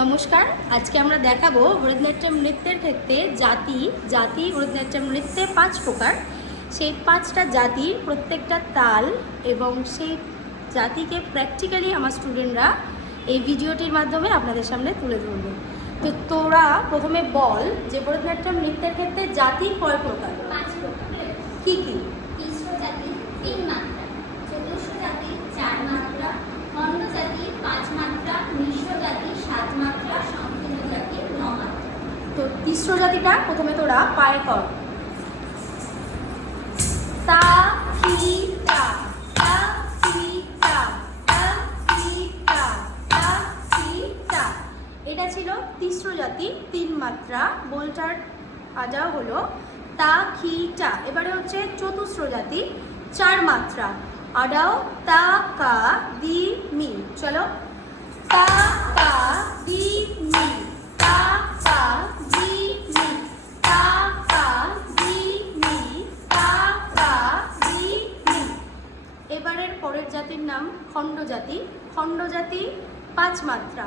নমস্কার। আজকে আমরা দেখাবো ভরতনাট্যম নৃত্যের ক্ষেত্রে জাতি ভরতনাট্যম নৃত্যে 5 প্রকার। সেই 5টা জাতির প্রত্যেকটা তাল এবং সেই জাতিকে প্র্যাকটিক্যালি আমার স্টুডেন্টরা এই ভিডিওটির মাধ্যমে আপনাদের সামনে তুলে ধরবে। তো তোরা প্রথমে বল যে ভরতনাট্যম নৃত্যের ক্ষেত্রে জাতি কয় প্রকার? 5 প্রকার। কী কী? তিস্র জাতি 3 মাত্রা, চতুর্থ জাতি 4 মাত্রা, খণ্ড জাতি 5 মাত্রা, মিশ্র জাতি 7 মাত্রা, সংকীর্ণ জাতি 9 মাত্রা। তো তিস্র জাতিটা প্রথমে তোরা পায়ে কর। তা থি তা, তা থি তা, তা থি তা, তা থি তা। এটা ছিল তিস্র জাতি 3 মাত্রা। বোলটার আজা হলো তা খি টা। এবারে হচ্ছে চতুস্র জাতি 4 মাত্রা। আডাও তা কা দি মি। চলো, তা কা দি মি, তা কা দি মি, তা কা দি মি, তা কা দি মি। এবারের পরের জাতির নাম খণ্ড জাতি। খণ্ড জাতি 5 মাত্রা।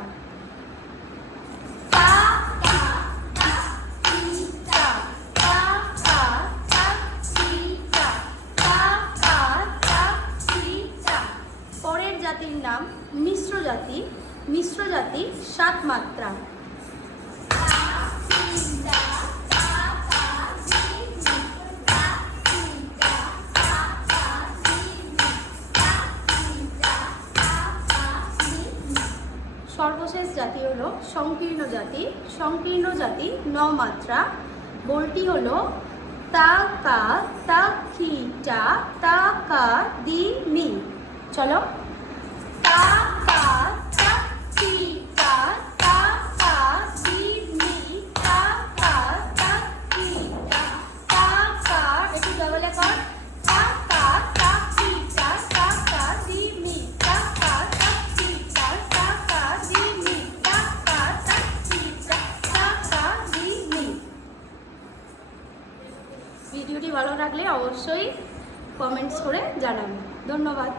তা কা তা থি তা, তা কা তা থি তা, তা কা তা থি তা। পরের জাতির নাম মিশ্র জাতি। মিশ্র জাতি 7 মাত্রা। সর্বশেষ জাতি হলো সংকীর্ণ জাতি। সংকীর্ণ জাতি 9 মাত্রা। বোলটি হলো তা কা তা খি টা, তা কা দি মি। চলো, তা কা তা খি টা, তা কা দি মি, তা কা তা খি টা, তা কা। একটু ডবলে কর। তা কা তা খি টা, তা কা দি মি, তা কা তা খি টা, তা কা দি মি, তা কা তা খি টা, তা কা দি মি। ভিডিওটি ভালো লাগলে অবশ্যই কমেন্টস করে জানাবেন। ধন্যবাদ।